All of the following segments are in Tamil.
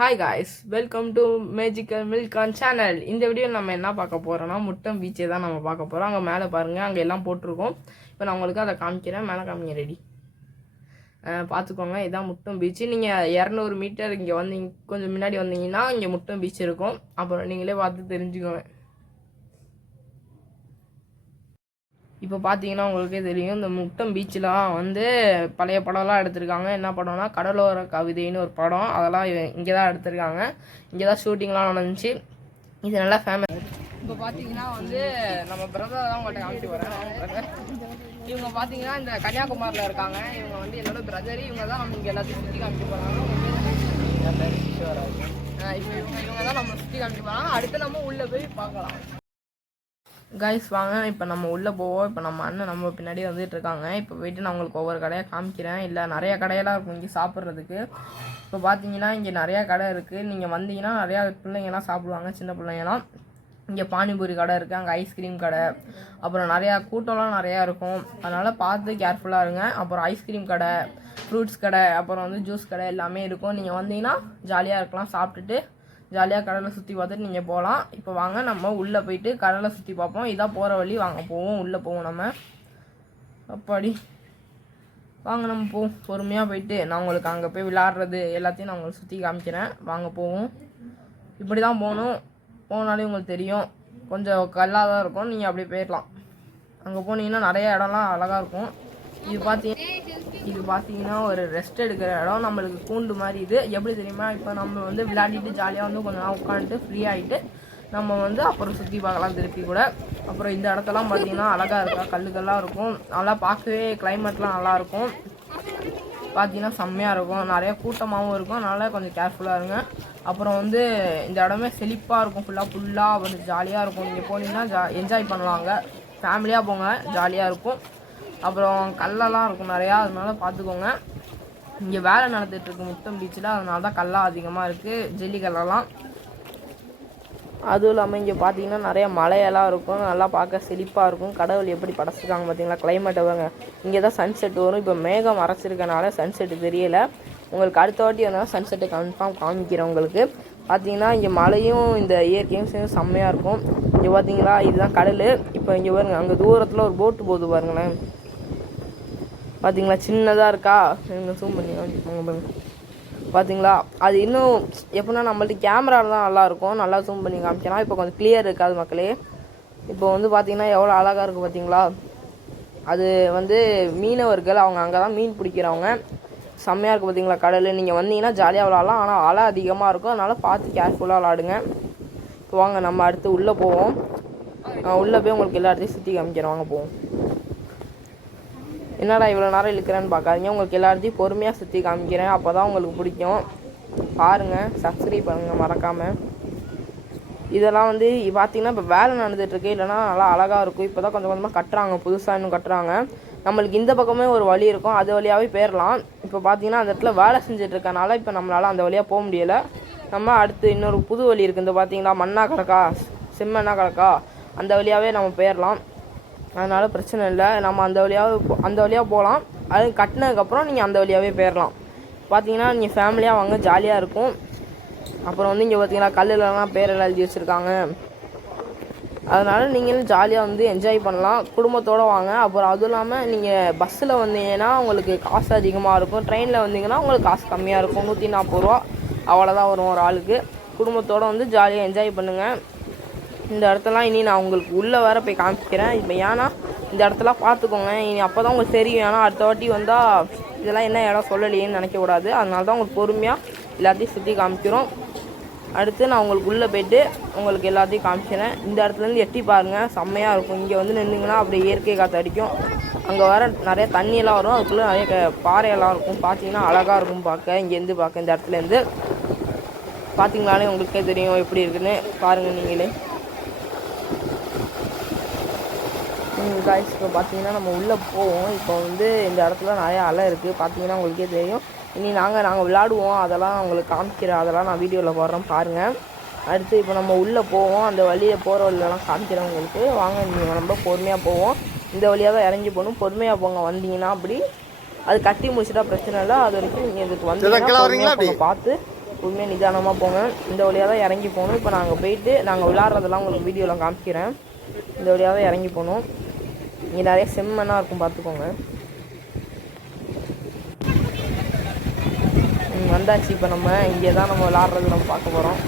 Hi guys, welcome to magical Milhan channel. இந்த வீடியோ நம்ம என்ன பார்க்க போகிறோன்னா முட்டம் பீச்சை தான் நம்ம பார்க்க போகிறோம். அங்கே மேலே பாருங்கள், அங்கே எல்லாம் போட்டிருக்கோம். இப்போ நான் உங்களுக்கு அதை காமிக்கிறேன். மேலே காமிங்க, ரெடி பார்த்துக்கோங்க. இதுதான் முட்டம் பீச்சு. நீங்கள் 200 மீட்டர் இங்கே வந்தீங்க, கொஞ்சம் முன்னாடி வந்தீங்கன்னா இங்கே முட்டம் பீச் இருக்கும். அப்புறம் நீங்களே பார்த்து தெரிஞ்சுக்கோங்க. இப்போ பார்த்தீங்கன்னா உங்களுக்கே தெரியும், இந்த முட்டம் பீச்சில் வந்து பழைய படம்லாம் எடுத்திருக்காங்க. என்ன படம்னா கடலோர கவிதைன்னு ஒரு படம். அதெல்லாம் இங்கே தான் எடுத்திருக்காங்க. இங்கே தான் ஷூட்டிங்லாம் நடந்துச்சு. இது நல்லா ஃபேமஸ். இப்போ பார்த்தீங்கன்னா வந்து நம்ம பிரதர் தான் உங்கள்கிட்ட காமிச்சு வரேன். இவங்க பார்த்தீங்கன்னா இந்த கன்னியாகுமரியில் இருக்காங்க. இவங்க வந்து என்னோட பிரதர். இவங்க தான் நம்ம இங்கே எல்லாத்தையும் சுற்றி காமிச்சு போகிறாங்க. இப்போ இவங்க தான் நம்ம சுற்றி காமிச்சு போகிறாங்க. அடுத்து நம்ம உள்ளே போய் பார்க்கலாம். கைஸ் வாங்க, இப்போ நம்ம உள்ளே போவோம். இப்போ நம்ம அண்ணன் நம்ம பின்னாடி வந்துட்டு இருக்காங்க. இப்போ போயிட்டு நான் உங்களுக்கு ஒவ்வொரு கடையாக காமிக்கிறேன். இல்லை நிறையா கடையெல்லாம் இருக்கும் இங்கே சாப்பிட்றதுக்கு. இப்போ பார்த்தீங்கன்னா இங்கே நிறையா கடை இருக்குது. நீங்கள் வந்தீங்கன்னா நிறையா பிள்ளைங்கள்லாம் சாப்பிடுவாங்க, சின்ன பிள்ளைங்கலாம். இங்கே பானிபூரி கடை இருக்குது, அங்கே ஐஸ்கிரீம் கடை, அப்புறம் நிறையா கூட்டம்லாம் நிறையா இருக்கும். அதனால் பார்த்து கேர்ஃபுல்லாக இருங்க. அப்புறம் ஐஸ்கிரீம் கடை, ஃப்ரூட்ஸ் கடை, அப்புறம் வந்து ஜூஸ் கடை எல்லாமே இருக்கும். நீங்கள் வந்தீங்கன்னா ஜாலியாக இருக்கலாம், சாப்பிட்டுட்டு ஜாலியாக கடலை சுற்றி பார்த்துட்டு நீங்கள் போகலாம். இப்போ வாங்க நம்ம உள்ளே போயிட்டு கடலை சுற்றி பார்ப்போம். இதான் போகிற வழி. வாங்க போவோம், உள்ளே போவோம். நம்ம அப்பாடி வாங்க நம்ம போவோம். பொறுமையாக போயிட்டு நான் உங்களுக்கு அங்கே போய் விளாட்றது எல்லாத்தையும் நான் உங்களுக்கு சுற்றி காமிக்கிறேன். வாங்க போவோம். இப்படி தான் போகணும். போனாலே உங்களுக்கு தெரியும், கொஞ்சம் கல்லாக தான் இருக்கும். நீங்கள் அப்படியே போயிடலாம். அங்கே போனீங்கன்னா நிறைய இடம்லாம் அழகாக இருக்கும். இது பார்த்தீங்கன்னா ஒரு ரெஸ்ட் எடுக்கிற இடம். நம்மளுக்கு கூண்டு மாதிரி. இது எப்படி தெரியுமா, இப்போ நம்ம வந்து விளையாடிட்டு ஜாலியாக வந்து கொஞ்ச நேரம் உட்காந்துட்டு ஃப்ரீ ஆகிட்டு நம்ம வந்து அப்புறம் சுற்றி பார்க்கலாம் திருப்பி கூட. அப்புறம் இந்த இடத்தெல்லாம் பார்த்தீங்கன்னா அழகாக இருக்கா, கல்லுக்கெல்லாம் இருக்கும். நல்லா பார்க்கவே கிளைமேட்லாம் நல்லாயிருக்கும். பார்த்தீங்கன்னா செம்மையாக இருக்கும். நிறைய கூட்டமாகவும் இருக்கும். அதனால் கொஞ்சம் கேர்ஃபுல்லாக இருங்க. அப்புறம் வந்து இந்த இடமே செழிப்பாக இருக்கும். ஃபுல்லாக வந்து ஜாலியாக இருக்கும். நீங்கள் போனீங்கன்னா என்ஜாய் பண்ணலாங்க. ஃபேமிலியாக போங்க, ஜாலியாக இருக்கும். அப்புறம் கல்லெல்லாம் இருக்கும் நிறையா. அதனால பார்த்துக்கோங்க. இங்கே வேலை நடந்துகிட்ருக்கு முட்டம் பீச்சில். அதனால தான் கல்லாம் அதிகமாக இருக்குது, ஜல்லிக்கல்லாம். அதுவும் இல்லாமல் இங்கே பார்த்தீங்கன்னா நிறைய மலையெல்லாம் இருக்கும். நல்லா பார்க்க செழிப்பாக இருக்கும். கடவுள் எப்படி படைச்சிருக்காங்க பார்த்தீங்களா, கிளைமேட்டை வாங்க. இங்கே தான் சன்செட் வரும். இப்போ மேகம் மறைச்சிருக்கனால சன்செட்டு தெரியலை. உங்களுக்கு அடுத்த வாட்டி வந்தால் சன்செட்டை கன்ஃபார்ம் காமிக்கிறேன் உங்களுக்கு. பார்த்தீங்கன்னா இங்கே மழையும் இந்த இயற்கையும் சேர்ந்து செம்மையாக இருக்கும். இங்கே பார்த்தீங்களா, இதுதான் கடல். இப்போ இங்கே பாருங்க, அங்கே தூரத்தில் ஒரு போட்டு போகுது பாருங்களேன். பார்த்தீங்களா, சின்னதாக இருக்கா. எங்கள் ஜூம் பண்ணி பாருங்க. பார்த்தீங்களா, அது இன்னும் எப்படின்னா நம்மள்ட்ட கேமராவில் தான் நல்லாயிருக்கும். நல்லா ஜூம் பண்ணி காமிக்கலாம். இப்போ கொஞ்சம் கிளியர் இருக்காது மக்களே. இப்போ வந்து பார்த்தீங்கன்னா எவ்வளோ அழகாக இருக்குது பார்த்தீங்களா. அது வந்து மீனவர்கள், அவங்க அங்கே தான் மீன் பிடிக்கிறவங்க. செம்மையாக இருக்குது பார்த்தீங்களா கடல். நீங்கள் வந்தீங்கன்னா ஜாலியாக விளாட்லாம். ஆனால் அலை அதிகமாக இருக்கும். அதனால் பார்த்து கேர்ஃபுல்லாக விளாடுங்க. இப்போ வாங்க நம்ம அடுத்து உள்ளே போவோம். உள்ளே போய் உங்களுக்கு எல்லா இடத்தையும் சுற்றி காமிக்கிறேன். வாங்க போவோம். என்னடா இவ்வளோ நேரம் இழுக்கிறேன்னு பார்க்காதீங்க. உங்களுக்கு எல்லாத்தையும் பொறுமையாக சுற்றி காமிக்கிறேன். அப்போ தான் உங்களுக்கு பிடிக்கும். பாருங்கள், சப்ஸ்கிரைப் பண்ணுங்கள் மறக்காமல். இதெல்லாம் வந்து பார்த்தீங்கன்னா இப்போ வேலை நடந்துகிட்ருக்கு. இல்லைனா நல்லா அழகாக இருக்கும். இப்போ தான் கொஞ்சம் கொஞ்சமாக கட்டுறாங்க, புதுசாக இன்னும் கட்டுறாங்க. நம்மளுக்கு இந்த பக்கமே ஒரு வழி இருக்கும், அது வழியாகவே போயிடலாம். இப்போ பார்த்தீங்கன்னா அந்த இடத்துல வேலை செஞ்சிட்ருக்கனால இப்போ நம்மளால் அந்த வழியாக போக முடியலை. நம்ம அடுத்து இன்னொரு புது வழி இருக்குது. இந்த பார்த்தீங்களா, மண்ணா கிடக்கா, செம்மண்ணா கிடக்கா, அந்த வழியாகவே நம்ம போயிடலாம். அதனால் பிரச்சனை இல்லை. நம்ம அந்த வழியாக போகலாம். அது கட்டினதுக்கப்புறம் நீங்கள் அந்த வழியாகவே போயிடலாம். பார்த்தீங்கன்னா நீங்கள் ஃபேமிலியாக வாங்க, ஜாலியாக இருக்கும். அப்புறம் வந்து இங்கே பார்த்தீங்கன்னா கல்லுலலாம் பேரெல்லாம் எழுதி வச்சுருக்காங்க. அதனால் நீங்களும் ஜாலியாக வந்து என்ஜாய் பண்ணலாம். குடும்பத்தோடு வாங்க. அப்புறம் அதுவும் இல்லாமல் நீங்கள் பஸ்ஸில் வந்தீங்கன்னா உங்களுக்கு காசு அதிகமாக இருக்கும். ட்ரெயினில் வந்தீங்கன்னா உங்களுக்கு காசு கம்மியாக இருக்கும். 140 ரூபா அவ்வளோதான் வரும் ஒரு ஆளுக்கு. குடும்பத்தோடு வந்து ஜாலியாக என்ஜாய் பண்ணுங்கள். இந்த இடத்தெல்லாம் இனி நான் உங்களுக்கு உள்ளே வேறு போய் காமிக்கிறேன். இப்போ ஏன்னா இந்த இடத்தெல்லாம் பார்த்துக்கோங்க. இனி அப்போ தான் உங்களுக்கு தெரியும். ஏன்னா அடுத்த வாட்டி வந்தால் இதெல்லாம் என்ன இடம் சொல்லலையேன்னு நினைக்கக்கூடாது. அதனால தான் உங்களுக்கு பொறுமையாக எல்லாத்தையும் சுற்றி காமிக்கிறோம். அடுத்து நான் உங்களுக்கு உள்ளே போய்ட்டு உங்களுக்கு எல்லாத்தையும் காமிக்கிறேன். இந்த இடத்துலேருந்து எட்டி பாருங்கள், செம்மையாக இருக்கும். இங்கே வந்து நின்றுங்கன்னா அப்படியே இயற்கை காற்று அடிக்கும். அங்கே வர நிறைய தண்ணியெல்லாம் வரும். அதுக்குள்ளே நிறைய பாறையெல்லாம் இருக்கும். பார்த்தீங்கன்னா அழகாக இருக்கும் பார்க்க. இங்கேருந்து பார்க்க இந்த இடத்துலேருந்து பார்த்தீங்கனாலே உங்களுக்கே தெரியும் எப்படி இருக்குன்னு. பாருங்கள் நீங்களே. காய்ஸ் இப்போ பார்த்தீங்கன்னா நம்ம உள்ளே போவோம். இப்போ வந்து இந்த இடத்துல நிறையா அலை இருக்குது. பார்த்தீங்கன்னா உங்களுக்கே தெரியும். இனி நாங்கள் விளையாடுவோம். அதெல்லாம் உங்களுக்கு காமிக்கிறேன். அதெல்லாம் நான் வீடியோவில் போடுறேன் பாருங்கள். அடுத்து இப்போ நம்ம உள்ளே போவோம். அந்த வழியை போகிற வழியெல்லாம் காமிக்கிறேன் உங்களுக்கு. வாங்க, நீங்கள் ரொம்ப பொறுமையாக போவோம். இந்த வழியாக தான் இறங்கி போகணும். பொறுமையாக போங்க. வந்தீங்கன்னா அப்படி அது கட்டி முடிச்சுட்டா பிரச்சனை இல்லை. அது வரைக்கும் நீங்கள் இதுக்கு வந்து பார்த்து உண்மையாக நிதானமாக போங்க. இந்த வழியாக தான் இறங்கி போகணும். இப்போ நாங்கள் போயிட்டு நாங்கள் விளாட்றதெல்லாம் உங்களுக்கு வீடியோவில் காமிக்கிறேன். இந்த வழியாக தான் இறங்கி போகணும். இங்கே நிறைய செம்மண்ணாக இருக்கும், பார்த்துக்கோங்க. வந்தாச்சு. இப்போ நம்ம இங்கே தான் நம்ம விளாட்றது நம்ம பார்க்க போகிறோம்.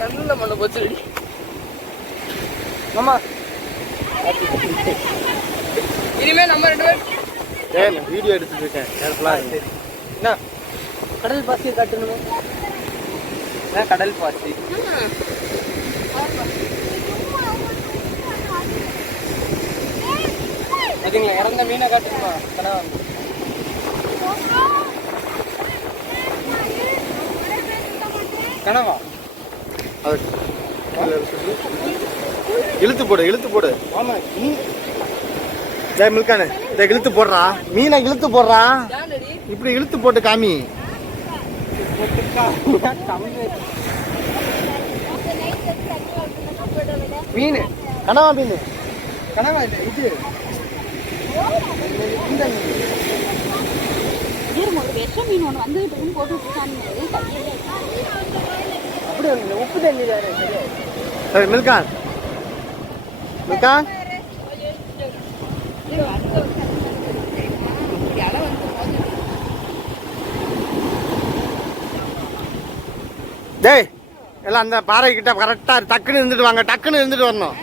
கண்ணுல மண்ண போச்சு. ஆமா, இனிமே நம்ம 2 பேர் வீடியோ எடுத்துட்டு இருக்கேன். என்ன கடல் பாசியை காட்டணும். கடல் பாசி அதுங்களா இறந்த மீனை காட்டணுமா? கனவா இழுத்து போடு, இழுத்து போடு. ஆமா, மில்கானு இதை இழுத்து போடுறா, மீனை இழுத்து போடுறா. இப்படி இழுத்து போட்டு காமி. மீன் கனவா மீன், கனவா இல்லை இது இந்த மீன் ஒன்று வந்துகிட்டு போட்டு அப்படி உப்பு தண்ணி தானே. சரி மில்கான், மில்கான் டேய் எல்லாம் அந்த பாறை கிட்ட கரெக்டா டக்குன்னு இருந்துட்டு வாங்க, டக்குன்னு இருந்துட்டு வரணும்.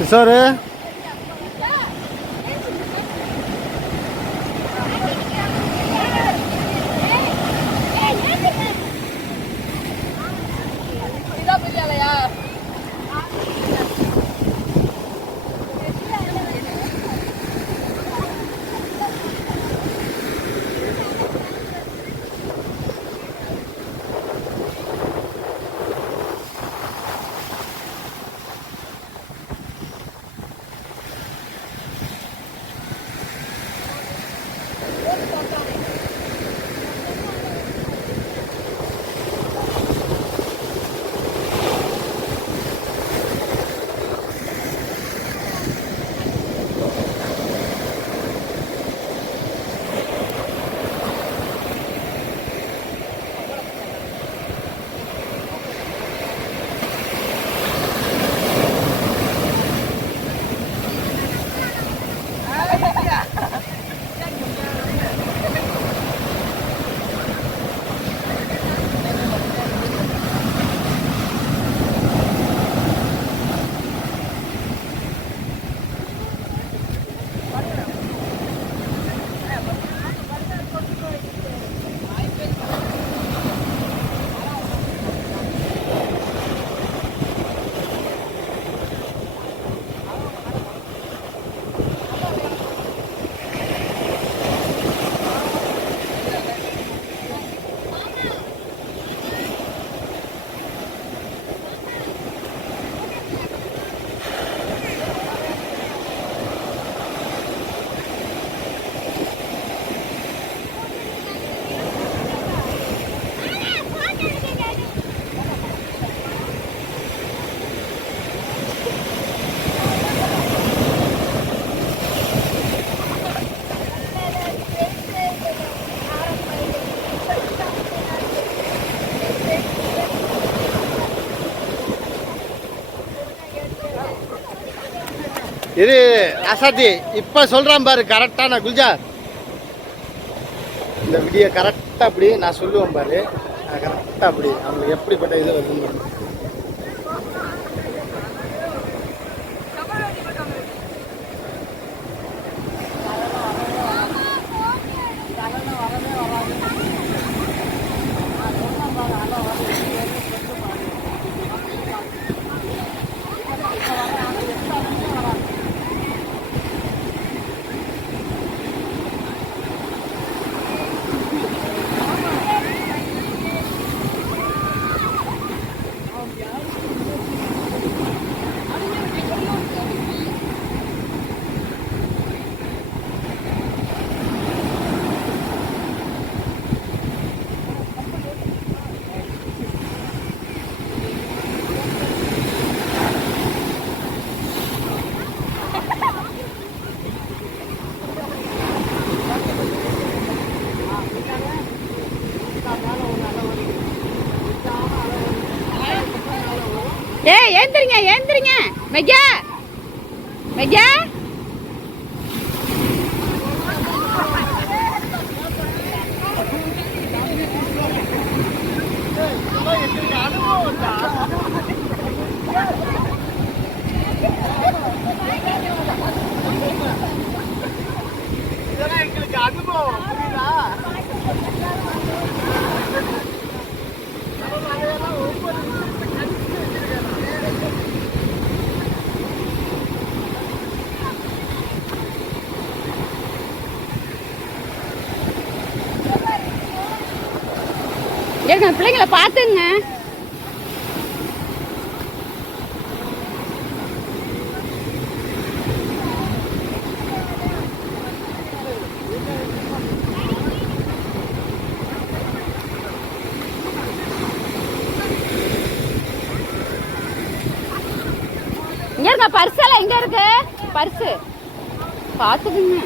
கிஷோரு இரு அசாத்தி இப்ப சொல்றான் பாரு கரெக்டா. நான் குல்ஜார் இந்த வீடியோ கரெக்டா அப்படி நான் சொல்லுவேன் பாரு, கரெக்டா அப்படி அவங்களுக்கு எப்படிப்பட்ட இது வருதுன்னு. ஏய் ஏந்திரிங்க ஏந்திரிங்க மெஜா மெஜா. இதெல்லாம் எங்களுக்கு அனுபவம் புரியுதா? ஏங்க பிள்ளைங்களை பார்த்துங்க. இங்க இருக்க பர்ஸெல்லாம் எங்க இருக்கு? பர்ஸு பார்த்துக்குங்க.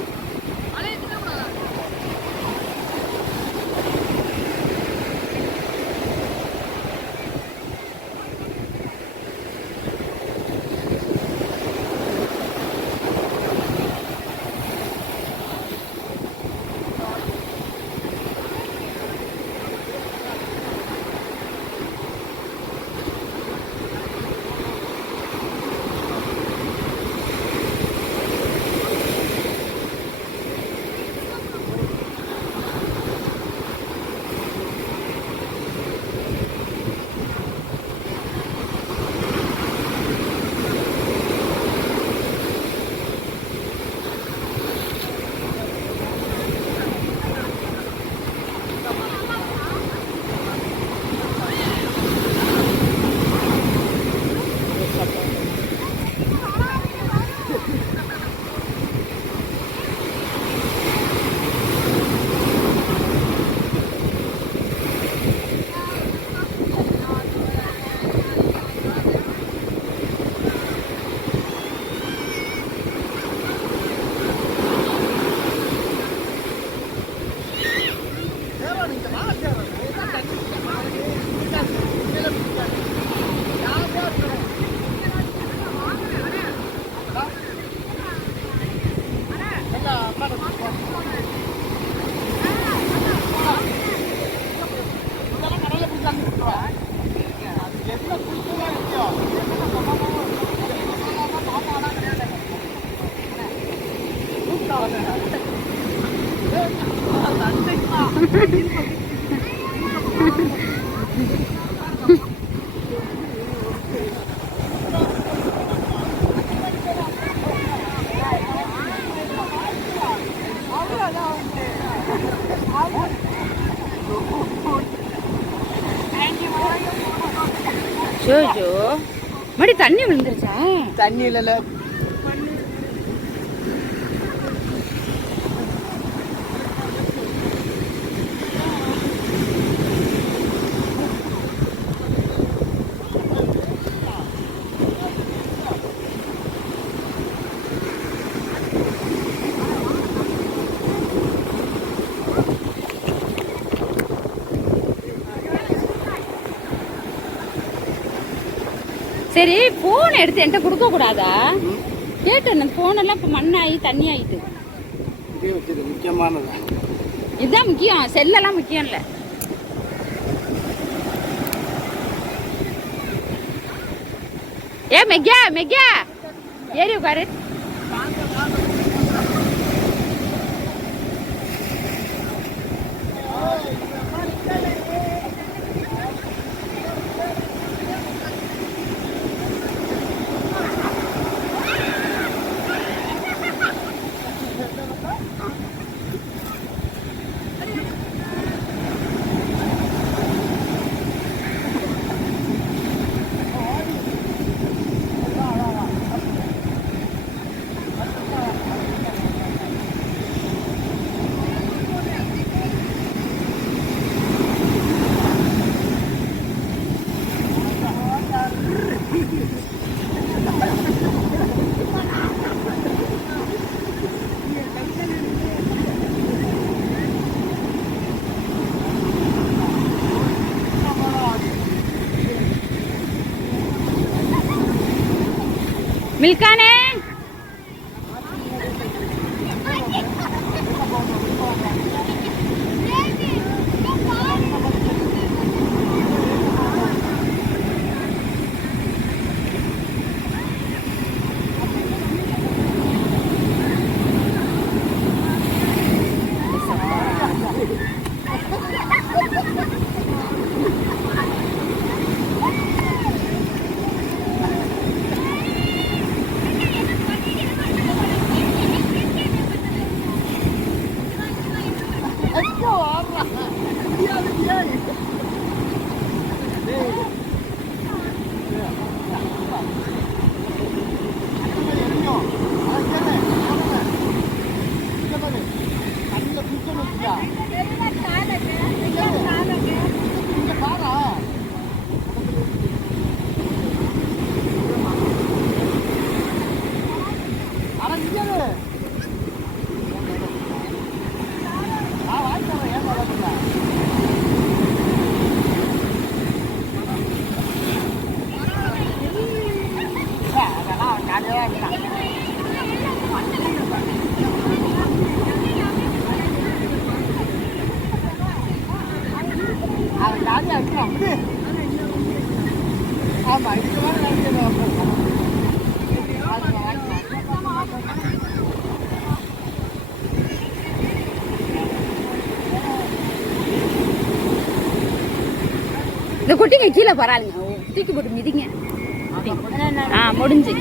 ஜோஜோ மடி தண்ணி விழுந்துருச்சா? தண்ணி இல்ல சரி போன் எடுத்து என்கிட்ட கொடுக்க கூடாதா? கேட்டேன் அந்த போனெல்லாம் இப்போ மண்ணாகி தண்ணி ஆயிட்டு. முக்கியமானது இதுதான் முக்கியம், செல்லெல்லாம் முக்கியம் இல்லை. ஏ மெக்கியா மெக்கியா ஏறி உட்காரு. மில்கானே இந்த குட்டிங்க கீழே பரவாயில்லைங்க, தூக்கி போட்டு மிதிங்க. முடிஞ்சு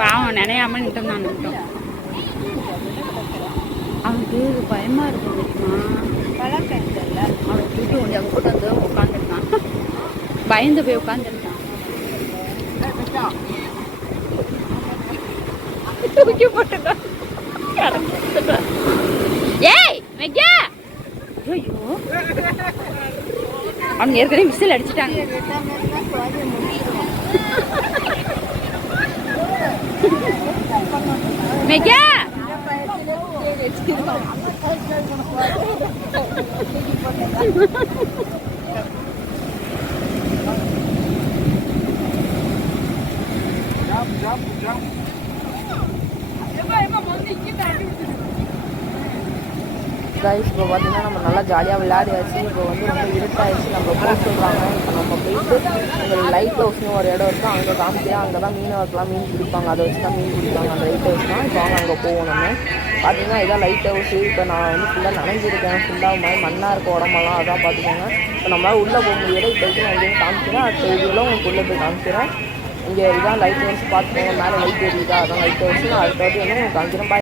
பாவம் நினையாம நிட்டோம் தான் நிட்டோம். அவனுக்கு பயமா இருக்கும் தெரியுமா, அவனை தூக்கி கொஞ்சம் அங்கே போட்டு வந்து உட்காந்துருக்கான், பயந்து போய் உட்காந்துருக்கான். தூக்கி போட்டுட்டான். ஏய் மெக்கியா, ஐயோ அவங்க ஏற்கனவே விசில் அடிச்சுட்டாங்க. மெக்கியா கைஸ் இப்போ பார்த்தீங்கன்னா நம்ம நல்லா ஜாலியாக விளையாடியாச்சு. இப்போ வந்து ரொம்ப இருட்டாயிடுச்சு, நம்ம போக சொல்கிறாங்க. இப்போ நம்ம போயிட்டு உங்களுக்கு லைட் ஹவுஸ்னு ஒரு இடம் இருக்குது, அங்கே காமிக்கிறேன். அங்கே தான் மீனவர்கள்லாம் மீன் பிடிப்பாங்க, அதை வச்சு தான் மீன் பிடிப்பாங்க. அந்த லைட் ஹவுஸ் தான். இப்போ அங்கே போவோம். நம்ம பார்த்தீங்கன்னா இதான் லைட் ஹவுஸு. இப்போ நான் வந்து ஃபுல்லாக நனைஞ்சிருக்கேன், ஃபுல்லாக மாதிரி மண்ணாக இருக்க உடம்பெல்லாம் அதான் பார்த்துக்கோங்க. இப்போ நம்மளால் உள்ளே போக முடியல. இப்போ நான் இங்கேயும் காமிக்கிறேன், அடுத்த வீடியோவில் உங்களுக்கு உள்ளே போய் காமிக்கிறேன். இங்கே இதான் லைட் ஹவுஸ் பார்த்துக்கோங்க, மேலே லைட் எரியுதா, அதான் லைட் ஹவுஸ். நான் அடுத்த வாட்டி வந்து உங்களுக்கு காமிக்கிறேன்.